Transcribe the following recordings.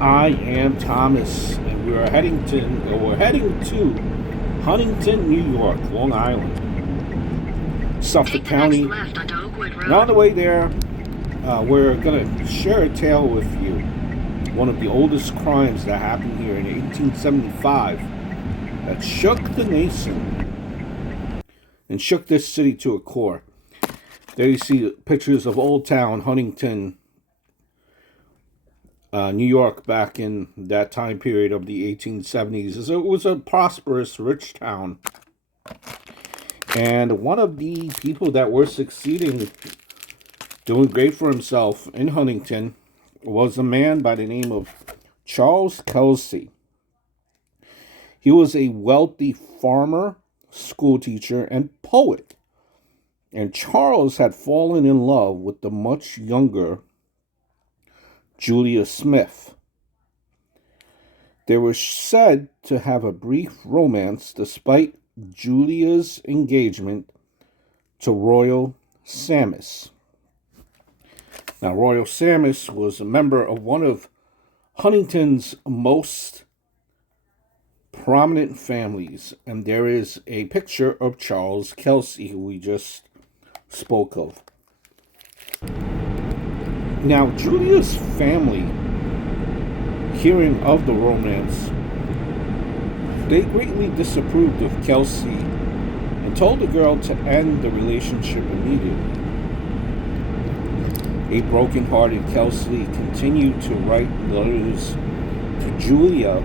I am Thomas, and we're heading to Huntington, New York, Long Island, Suffolk Take the next County. left onto Oakwood And on the Road. way there, we're gonna share a tale with you. One of the oldest crimes that happened here in 1875 that shook the nation and shook this city to a core. There you see pictures of Old Town Huntington, New York, back in that time period of the 1870s. It was a prosperous, rich town. And one of the people that were succeeding, doing great for himself in Huntington, was a man by the name of Charles Kelsey. He was a wealthy farmer, schoolteacher, and poet. And Charles had fallen in love with the much younger Julia Smith. They were said to have a brief romance despite Julia's engagement to Royal Sammis. Now, Royal Sammis was a member of one of Huntington's most prominent families, and there is a picture of Charles Kelsey, who we just spoke of. Now, Julia's family, hearing of the romance, they greatly disapproved of Kelsey and told the girl to end the relationship immediately. A broken-hearted Kelsey continued to write letters to Julia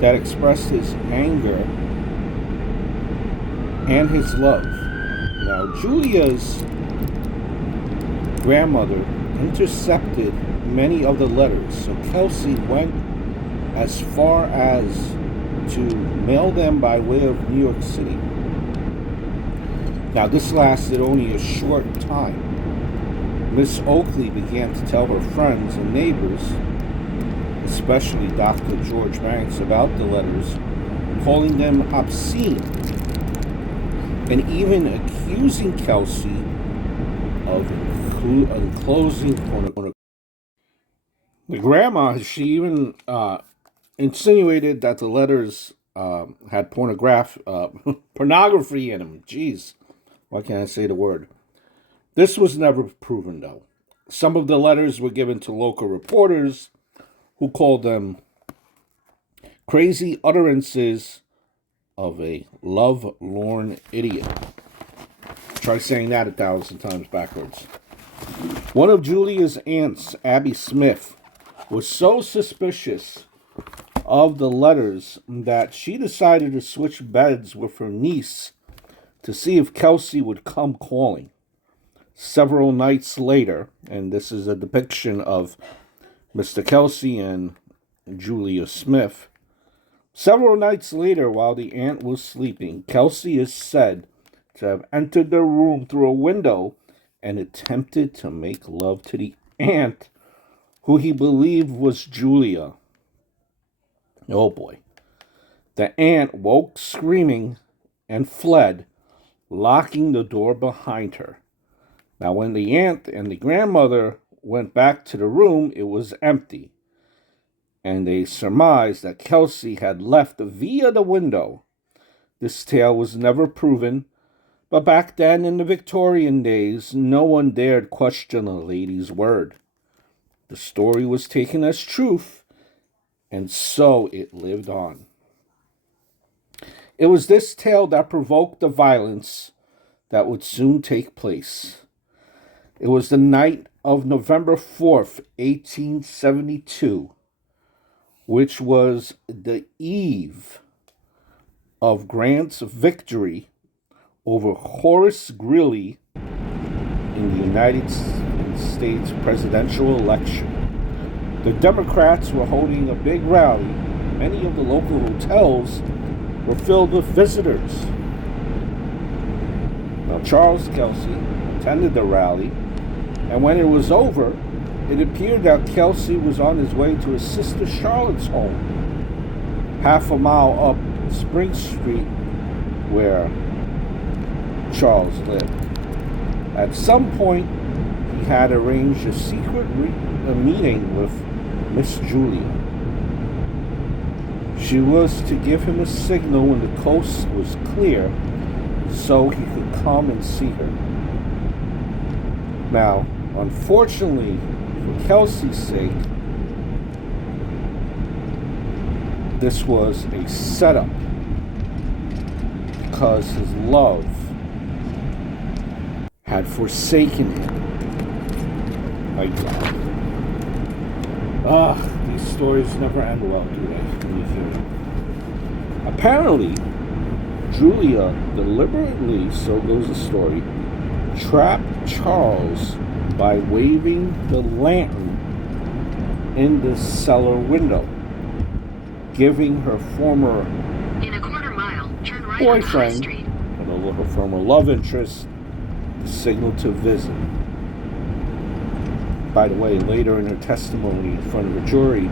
that expressed his anger and his love. Now, Julia's grandmother intercepted many of the letters, so Kelsey went as far as to mail them by way of New York City. Now, this lasted only a short time. Miss Oakley began to tell her friends and neighbors, especially Dr. George Banks, about the letters, calling them obscene, and even accusing Kelsey of enclosing pornography. The grandma, she even insinuated that the letters had pornography in them. Jeez, why can't I say the word? This was never proven, though. Some of the letters were given to local reporters who called them crazy utterances of a love-lorn idiot. Try saying that 1,000 times backwards. One of Julia's aunts, Abby Smith, was so suspicious of the letters that she decided to switch beds with her niece to see if Kelsey would come calling. Several nights later, and this is a depiction of Mr. Kelsey and Julia Smith. Several nights later, while the aunt was sleeping, Kelsey is said to have entered the room through a window and attempted to make love to the aunt, who he believed was Julia. Oh boy. The aunt woke screaming and fled, locking the door behind her. Now, when the aunt and the grandmother went back to the room, it was empty, and they surmised that Kelsey had left via the window. This tale was never proven, but back then in the Victorian days, no one dared question a lady's word. The story was taken as truth, and so it lived on. It was this tale that provoked the violence that would soon take place. It was the night of November 4th, 1872, which was the eve of Grant's victory over Horace Greeley in the United States presidential election. The Democrats were holding a big rally. Many of the local hotels were filled with visitors. Now, Charles Kelsey attended the rally, and when it was over, it appeared that Kelsey was on his way to his sister Charlotte's home, half a mile up Spring Street, where Charles lived. At some point, he had arranged a secret a meeting with Miss Julia. She was to give him a signal when the coast was clear so he could come and see her. Now, unfortunately, for Kelsey's sake, this was a setup because his love had forsaken him. My God. These stories never end well, do they? When you hear them. Apparently, Julia deliberately, so goes the story, trapped Charles by waving the lantern in the cellar window, giving her former in a quarter mile, turn right boyfriend and her former love interest the signal to visit. By the way, later in her testimony in front of a jury,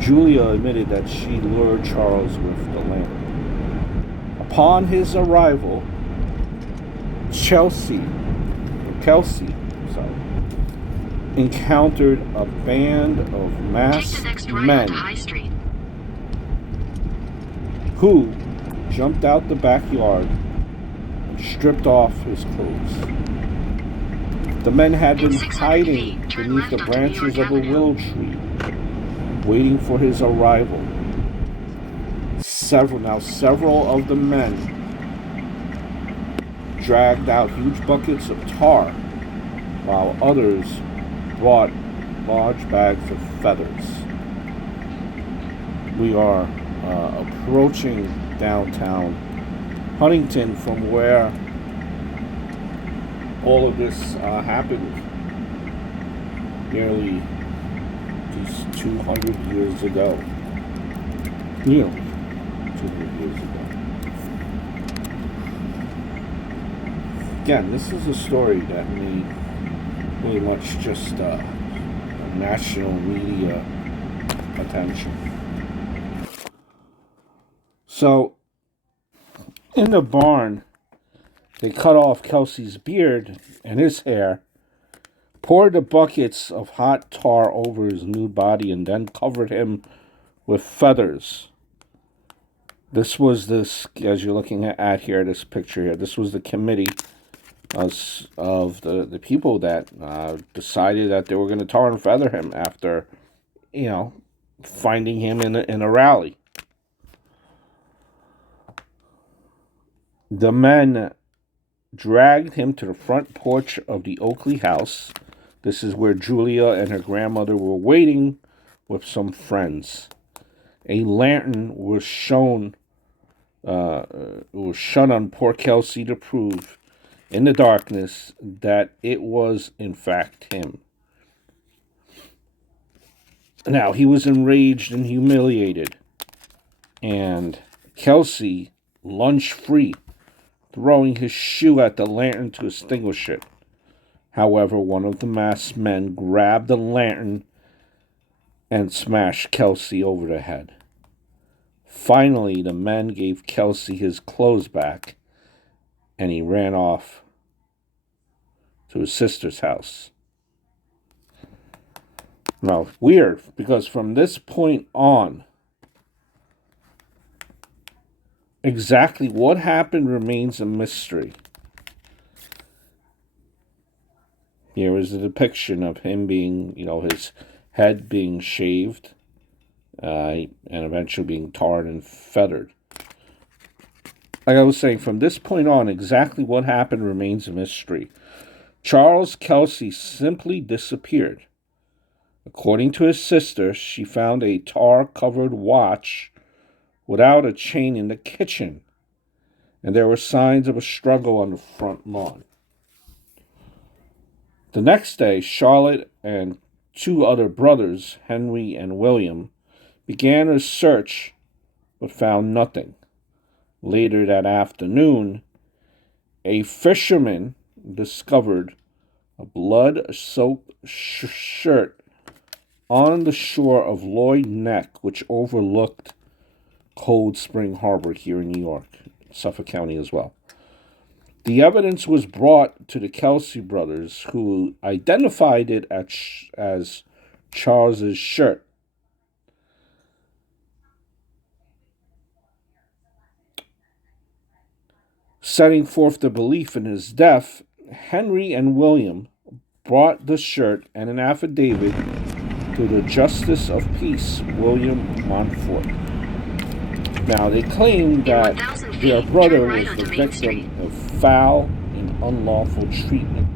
Julia admitted that she lured Charles with the lantern. Upon his arrival, Kelsey encountered a band of masked men who jumped out the backyard and stripped off his clothes. The men had been hiding beneath the branches of a willow tree, waiting for his arrival. Several of the men dragged out huge buckets of tar, while others brought large bags of feathers. We are approaching downtown Huntington from where all of this happened nearly 200 years ago. 200 years ago. Again, this is a story that made really much just national media attention. So, in the barn, they cut off Kelsey's beard and his hair, poured the buckets of hot tar over his nude body, and then covered him with feathers. This was as you're looking at here, this picture here, this was the committee of the people that decided that they were going to tar and feather him after, finding him in a rally. The men dragged him to the front porch of the Oakley house. This is where Julia and her grandmother were waiting with some friends. A lantern was shone on poor Kelsey to prove in the darkness that it was in fact him. Now, he was enraged and humiliated, and Kelsey lunged free, throwing his shoe at the lantern to extinguish it. However, one of the masked men grabbed the lantern and smashed Kelsey over the head. Finally, the men gave Kelsey his clothes back, and he ran off to his sister's house. Now, weird, because from this point on, exactly what happened remains a mystery. Here is a depiction of him being, his head being shaved, and eventually being tarred and feathered. Like I was saying, from this point on, exactly what happened remains a mystery. Charles Kelsey simply disappeared. According to his sister, she found a tar-covered watch without a chain in the kitchen, and there were signs of a struggle on the front lawn. The next day, Charlotte and two other brothers, Henry and William, began a search but found nothing. Later that afternoon, a fisherman discovered a blood-soaked shirt on the shore of Lloyd Neck, which overlooked Cold Spring Harbor here in New York, Suffolk County as well. The evidence was brought to the Kelsey brothers, who identified it as Charles's shirt. Setting forth the belief in his death, Henry and William brought the shirt and an affidavit to the Justice of Peace, William Montfort. Now, they claimed that their brother was the victim of foul and unlawful treatment,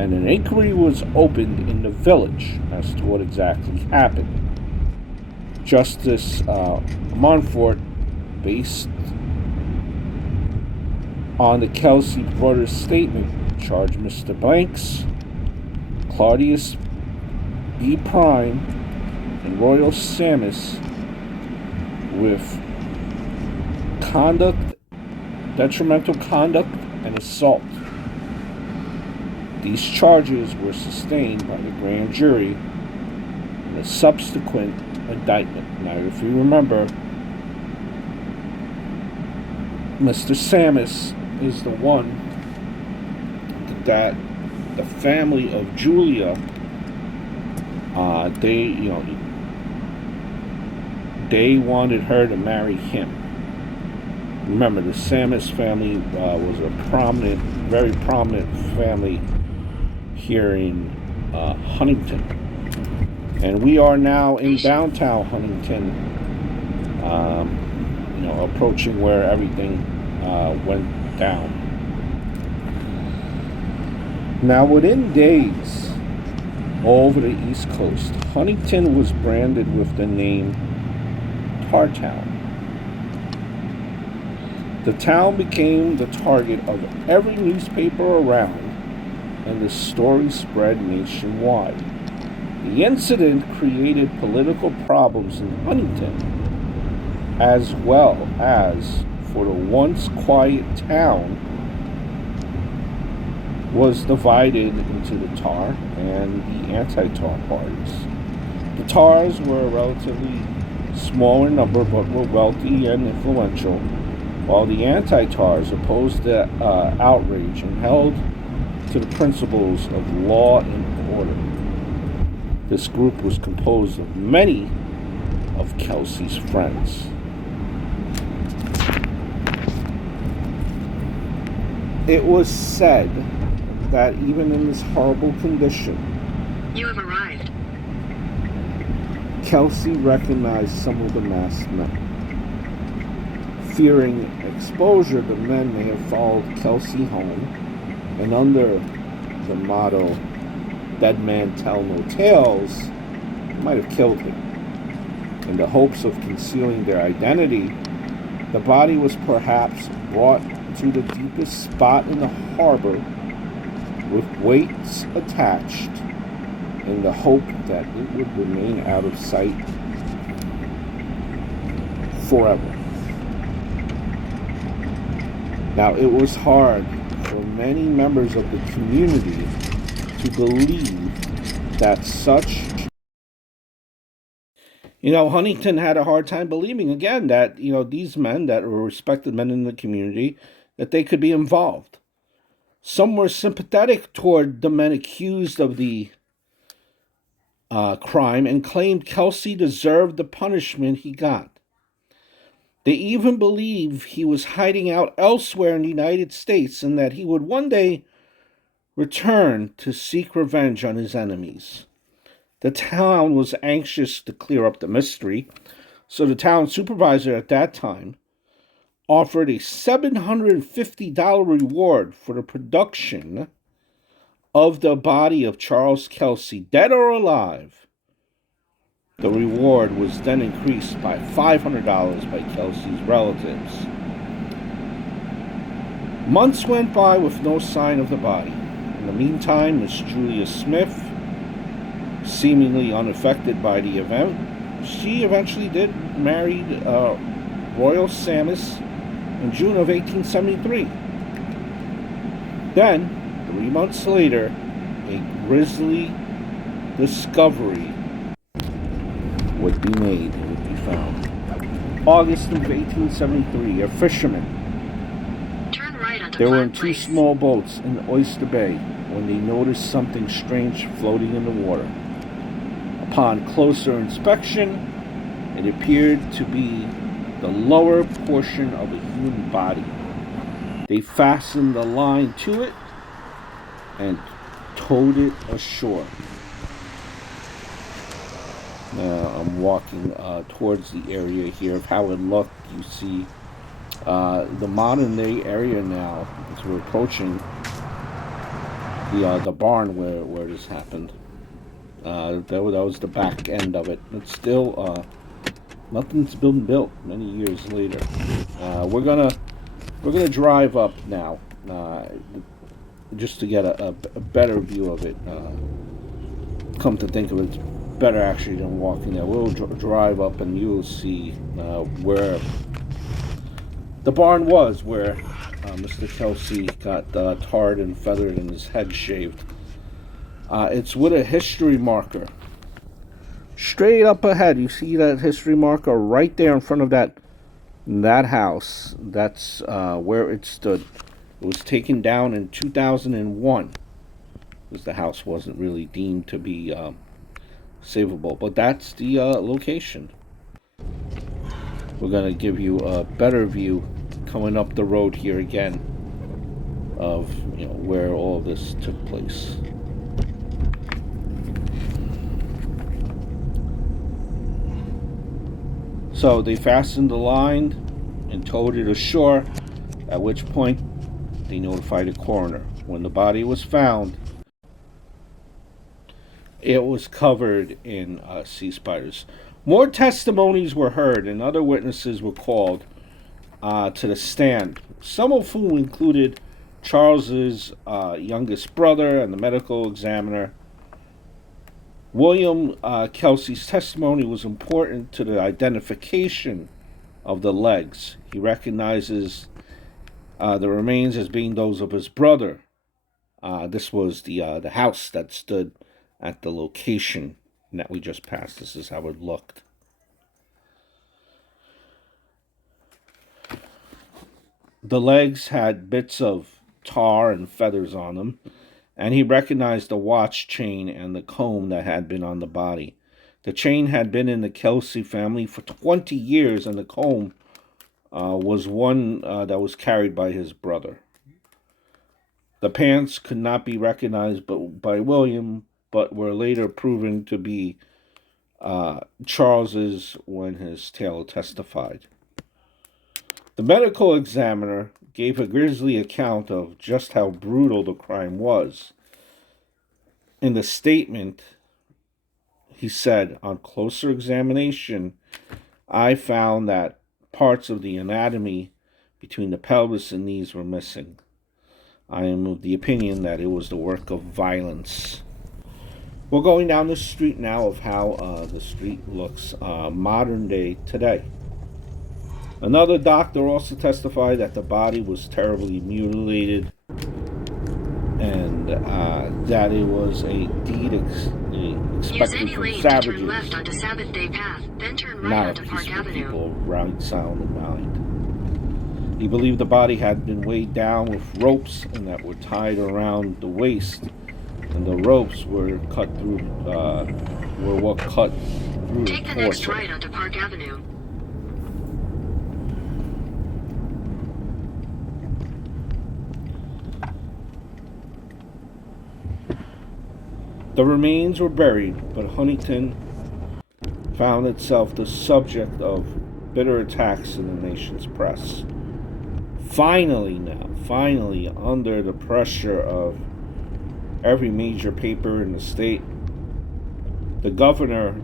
and an inquiry was opened in the village as to what exactly happened. Justice Montfort, based on the Kelsey brothers' statement, charged Mr. Banks, Claudius E. Prime, and Royal Samus with detrimental conduct, and assault. These charges were sustained by the grand jury in a subsequent indictment. Now, if you remember, Mr. Samus is the one that the family of Julia, they wanted her to marry him. Remember, the Samus family was a very prominent family here in Huntington. And we are now in downtown Huntington, approaching where everything went down. Now, within days, all over the East Coast, Huntington was branded with the name Tartown. The town became the target of every newspaper around, and the story spread nationwide. The incident created political problems in Huntington, as well as for the once quiet town was divided into the Tar and the anti-Tar parties. The Tars were a relatively small in number, but were wealthy and influential, while the anti-Tars opposed the outrage and held to the principles of law and order. This group was composed of many of Kelsey's friends. It was said that even in this horrible condition, You have arrived. Kelsey recognized some of the masked men. Fearing exposure, the men may have followed Kelsey home, and under the motto, "Dead man tell no tales," might have killed him. In the hopes of concealing their identity, the body was perhaps brought to the deepest spot in the harbor with weights attached, in the hope that it would remain out of sight forever. Now, it was hard for many members of the community to believe that such... Huntington had a hard time believing, again, that, these men that were respected men in the community, that they could be involved. Some were sympathetic toward the men accused of the crime and claimed Kelsey deserved the punishment he got. They even believed he was hiding out elsewhere in the United States and that he would one day return to seek revenge on his enemies. The town was anxious to clear up the mystery, so the town supervisor at that time offered a $750 reward for the production of the body of Charles Kelsey, dead or alive. The reward was then increased by $500 by Kelsey's relatives. Months went by with no sign of the body. In the meantime, Miss Julia Smith, seemingly unaffected by the event, she eventually did marry Royal Samus in June of 1873. Then, 3 months later, a grisly discovery would be made and would be found. August of 1873, a fisherman Turn right onto They were in two small boats in Oyster Bay when they noticed something strange floating in the water. Upon closer inspection, it appeared to be the lower portion of a human body. They fastened the line to it and towed it ashore. Now I'm walking towards the area here of how it looked. You see the modern day area now as we're approaching the barn where this happened. That was the back end of it. It's still nothing's been built many years later. We're gonna drive up now just to get a better view of it. Come to think of it, it's better actually than walking there. We'll drive up and you'll see where the barn was, where Mr. Kelsey got tarred and feathered and his head shaved. It's with a history marker. Straight up ahead, you see that history marker right there in front of that house. That's where it stood. It was taken down in 2001 because the house wasn't really deemed to be savable. But that's the location. We're going to give you a better view coming up the road here again of where all this took place. So they fastened the line and towed it ashore, at which point they notified the coroner. When the body was found, it was covered in sea spiders. More testimonies were heard and other witnesses were called to the stand, some of whom included Charles's youngest brother and the medical examiner. William Kelsey's testimony was important to the identification of the legs. He recognizes the remains as being those of his brother. This was the house that stood at the location that we just passed. This is how it looked. The legs had bits of tar and feathers on them, and he recognized the watch chain and the comb that had been on the body. The chain had been in the Kelsey family for 20 years, and the comb was one that was carried by his brother. The pants could not be recognized by William, but were later proven to be Charles's when his tale testified. The medical examiner gave a grisly account of just how brutal the crime was. In the statement, he said, "On closer examination, I found that parts of the anatomy between the pelvis and knees were missing. I am of the opinion that it was the work of violence." We're going down the street now of how the street looks modern day today. Another doctor also testified that the body was terribly mutilated and that it was a deed expected from savages, turn left onto Sabbath Day Path, then turn right not onto of Park peaceful Avenue. people of right sound and mind. He believed the body had been weighed down with ropes and that were tied around the waist, and the ropes were cut through. Were what cut through Take the the next torso. right onto Park Avenue. The remains were buried, but Huntington found itself the subject of bitter attacks in the nation's press. Finally, under the pressure of every major paper in the state, the governor,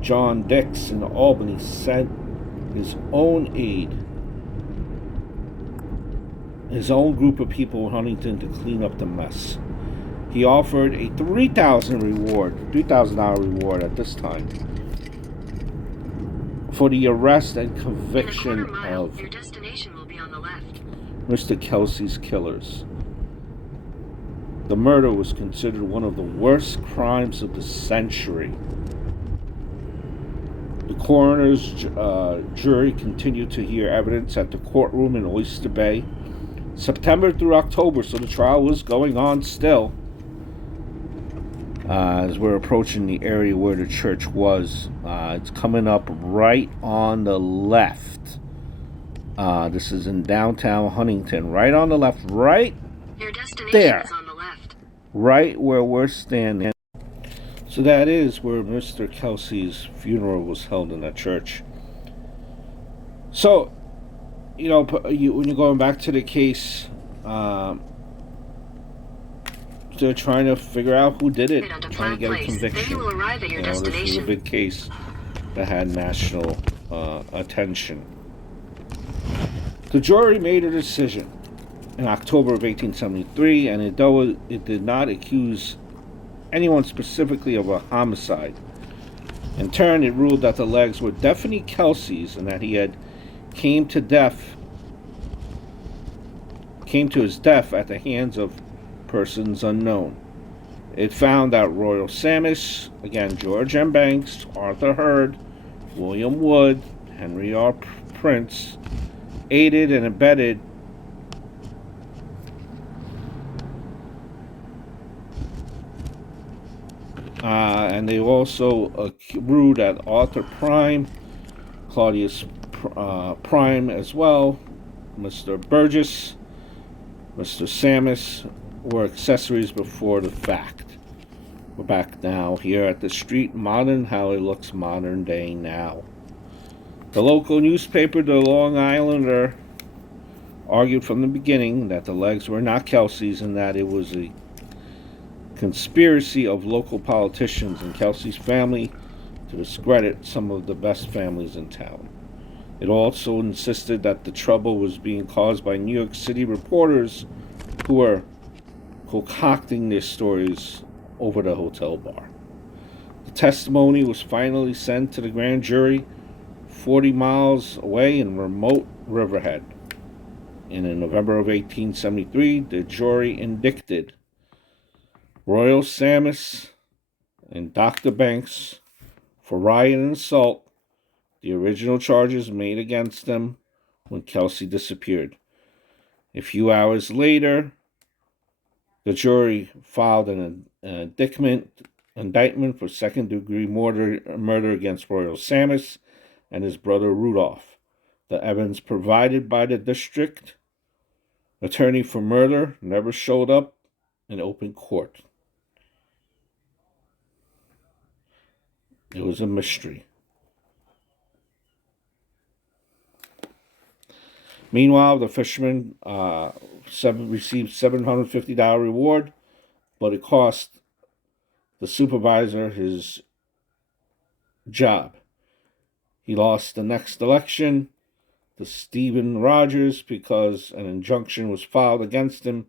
John Dix in Albany, sent his own aide, his own group of people in Huntington to clean up the mess. He offered a $3,000 reward at this time for the arrest and conviction In a quarter mile, of your destination will be on the left. Mr. Kelsey's killers. The murder was considered one of the worst crimes of the century. The coroner's jury continued to hear evidence at the courtroom in Oyster Bay, September through October, so the trial was going on still. As we're approaching the area where the church was, it's coming up right on the left. This is in downtown Huntington, right on the left, right Your destination there, is on the left. right where we're standing. So that is where Mr. Kelsey's funeral was held in that church. So, when you're going back to the case, they're trying to figure out who did it, trying to get a conviction. Then you will arrive at your destination. This was a big case that had national attention. The jury made a decision in October of 1873, and though it did not accuse anyone specifically of a homicide, in turn it ruled that the legs were definitely Kelsey's and that he had came to his death at the hands of persons unknown. It found that Royal Samus, again George M. Banks, Arthur Hurd, William Wood, Henry R. Prince, aided and abetted and they also ruled that Arthur Prime, Claudius Prime as well, Mr. Burgess, Mr. Samus were accessories before the fact. We're back now here at the street, modern, how it looks modern day now. The local newspaper, the Long Islander, argued from the beginning that the legs were not Kelsey's and that it was a conspiracy of local politicians and Kelsey's family to discredit some of the best families in town. It also insisted that the trouble was being caused by New York City reporters who were concocting their stories over the hotel bar. The testimony was finally sent to the grand jury 40 miles away in remote Riverhead. And in November of 1873, the jury indicted Royal Samus and Dr. Banks for riot and assault, the original charges made against them when Kelsey disappeared. A few hours later, the jury filed an indictment for second-degree murder against Royal Samus and his brother Rudolph. The evidence provided by the district attorney for murder never showed up in open court. It was a mystery. Meanwhile, the fisherman received $750 reward, but it cost the supervisor his job. He lost the next election to Stephen Rogers because an injunction was filed against him,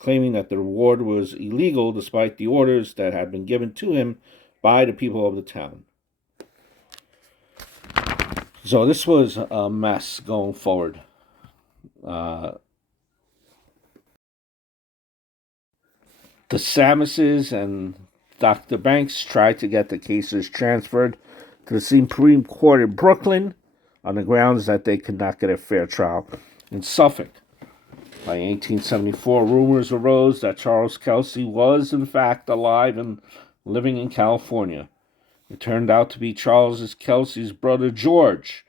claiming that the reward was illegal despite the orders that had been given to him by the people of the town. So this was a mess going forward. The Samuses and Dr. Banks tried to get the cases transferred to the Supreme Court in Brooklyn on the grounds that they could not get a fair trial in Suffolk. By 1874, rumors arose that Charles Kelsey was, in fact, alive and living in California. It turned out to be Charles Kelsey's brother George,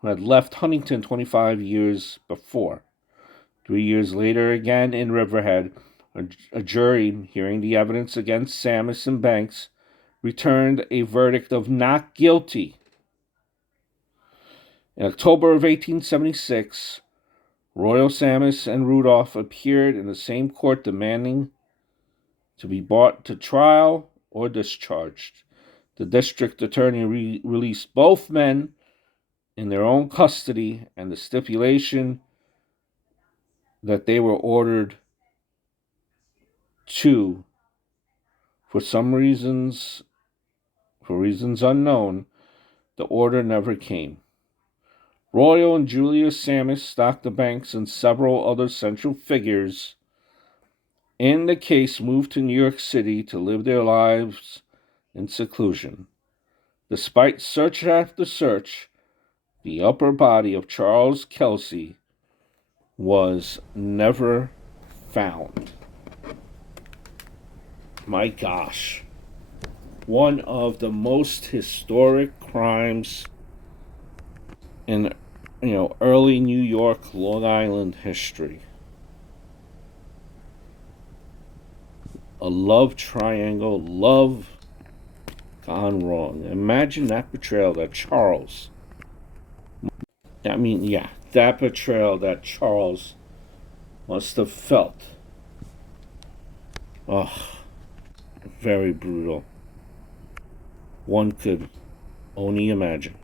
who had left Huntington 25 years before. 3 years later, again in Riverhead, a jury, hearing the evidence against Samus and Banks, returned a verdict of not guilty. In October of 1876, Royal Samus and Rudolph appeared in the same court demanding to be brought to trial or discharged. The district attorney released both men in their own custody, and the stipulation that they were ordered to, for reasons unknown, the order never came. Royal and Julius Samus, Dr. Banks, and several other central figures in the case moved to New York City to live their lives in seclusion. Despite search after search, the upper body of Charles Kelsey was never found. My gosh. One of the most historic crimes in early New York, Long Island history. A love triangle, love gone wrong. Imagine that betrayal that Charles. That betrayal that Charles must have felt. Oh, very brutal. One could only imagine.